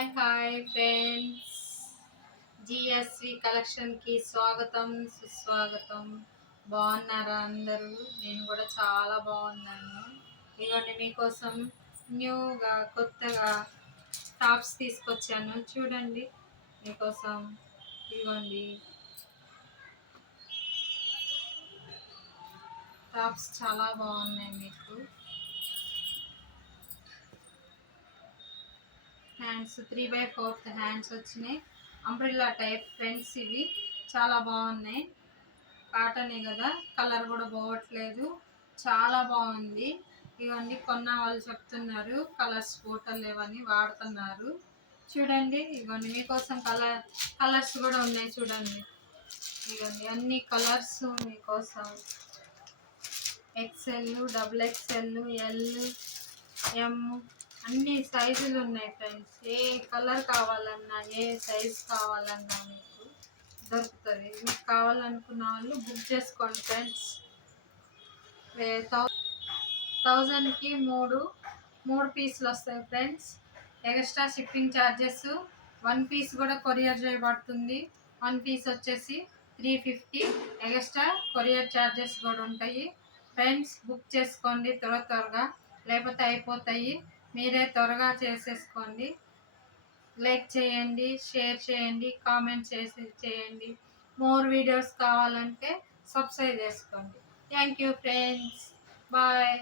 Hi friends. GSV కలెక్షన్కి స్వాగతం సుస్వాగతం. బాగున్నారా అందరూ? నేను కూడా చాలా బాగున్నాను. ఇవన్నీ మీకోసం న్యూగా కొత్తగా టాప్స్ తీసుకొచ్చాను, చూడండి మీకోసం. ఇవ్వండి టాప్స్ చాలా బాగున్నాయి. మీకు హ్యాండ్స్ 3/4 హ్యాండ్స్ వచ్చినాయి. అంబ్రిల్లా టైప్ ఫ్రెండ్స్, ఇవి చాలా బాగున్నాయి. కాటనే కదా, కలర్ కూడా పోవట్లేదు, చాలా బాగుంది. ఇవన్నీ కొన్న వాళ్ళు చెప్తున్నారు కలర్స్ పోటలేవని వాడుతున్నారు. చూడండి ఇవన్నీ మీకోసం కలర్స్ కూడా ఉన్నాయి. చూడండి ఇవన్నీ అన్ని కలర్స్ మీకోసం. ఎక్స్ఎల్, డబుల్ ఎక్స్ఎల్, ఎల్, ఎం అన్ని సైజులు ఉన్నాయి ఫ్రెండ్స్. ఏ కలర్ కావాలన్నా, ఏ సైజ్ కావాలన్నా మీకు దొరుకుతుంది. మీకు కావాలనుకున్న వాళ్ళు బుక్ చేసుకోండి ఫ్రెండ్స్. 1000కి మూడు పీసులు వస్తాయి friends. Extra shipping charges. 1 piece కూడా కొరియర్ చేయబడుతుంది. 1 పీస్ వచ్చేసి 350. ఎక్స్ట్రా కొరియర్ ఛార్జెస్ కూడా ఉంటాయి ఫ్రెండ్స్. బుక్ చేసుకోండి త్వరగా, లేకపోతే అయిపోతాయి. మీరే త్వరగా చేసేసుకోండి. లైక్ చేయండి, షేర్ చేయండి, కామెంట్ చేయండి. మోర్ వీడియోస్ కావాలంటే సబ్స్క్రైబ్ చేసుకోండి. Thank you friends. బాయ్.